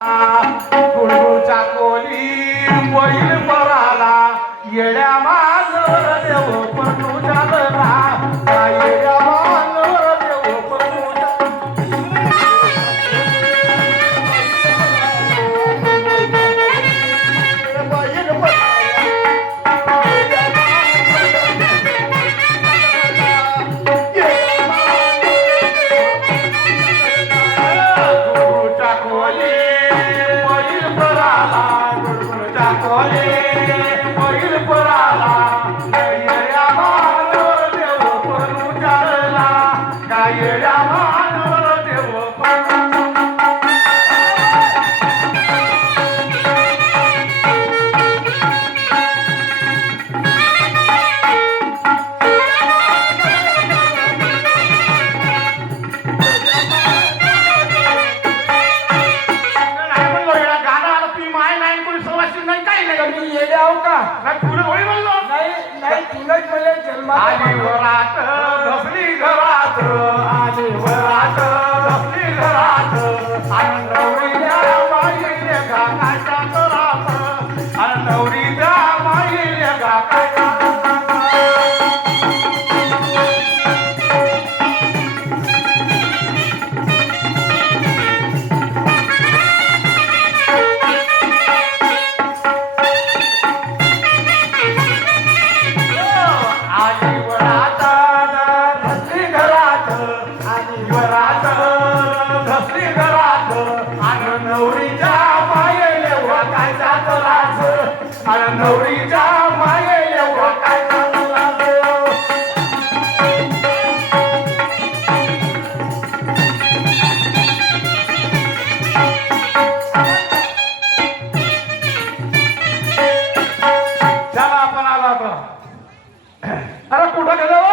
गुळगुळच्या कोली बैल पराला येड्या मानवर देव पण तुझ्या ना येड्या मानवर देव पण आली वरात धसली घरात आली वरात धसली घरात नवरीच्या माईले घाकाच्या घरात नवरीच्या माईले घाकाच्या नवरीच्या माये एवढं काय चला आपण आला आता अरे कुठं गेलो